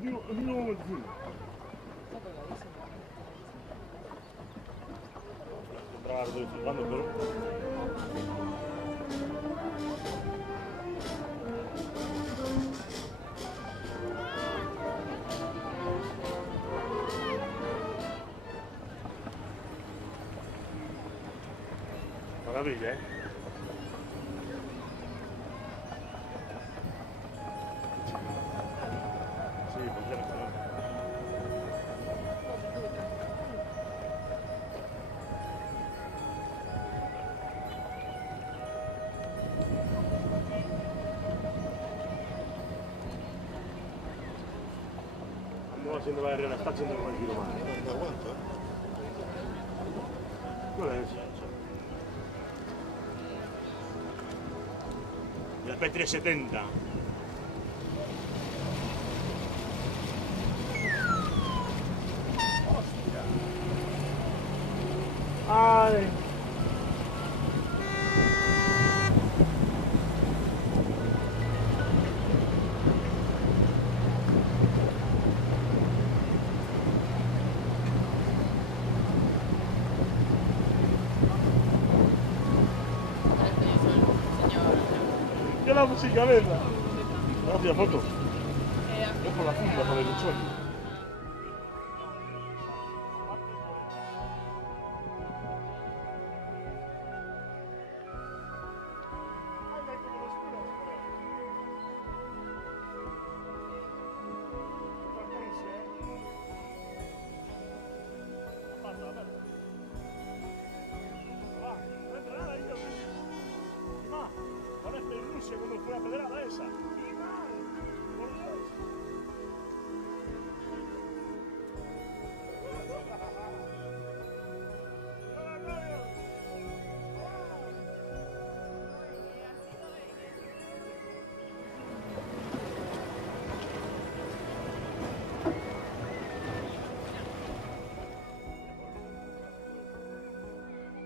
Digo momento. Entraba estoy filmando, pero... Maravilla, ¿eh? Sí, pues ya no está. Andiamo haciendo la arena, está haciendo un poquito más. No aguanto, ¿eh? ¿Cuál es? La P370. ¡Hostia! ¡Ay! ¿Qué la música esa? Gracias, foto. Es por la punta, por el suelo. Cuando fue a pedrada esa. ¡Y mal! ¡Por Dios!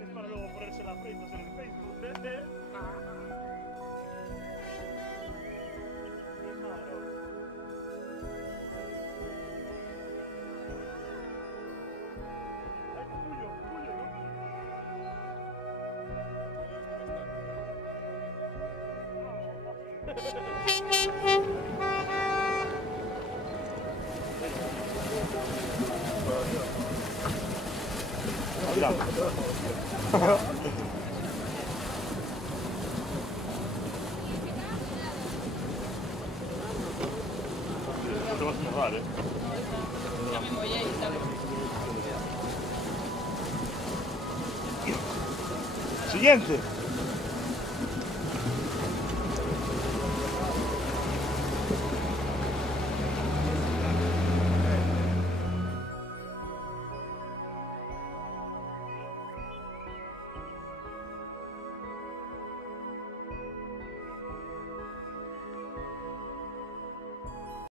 Es para luego ponerse las fritas en el Facebook. No te vas a mojar, ¿eh? Ya me voy a ir, ¿sabes? Siguiente.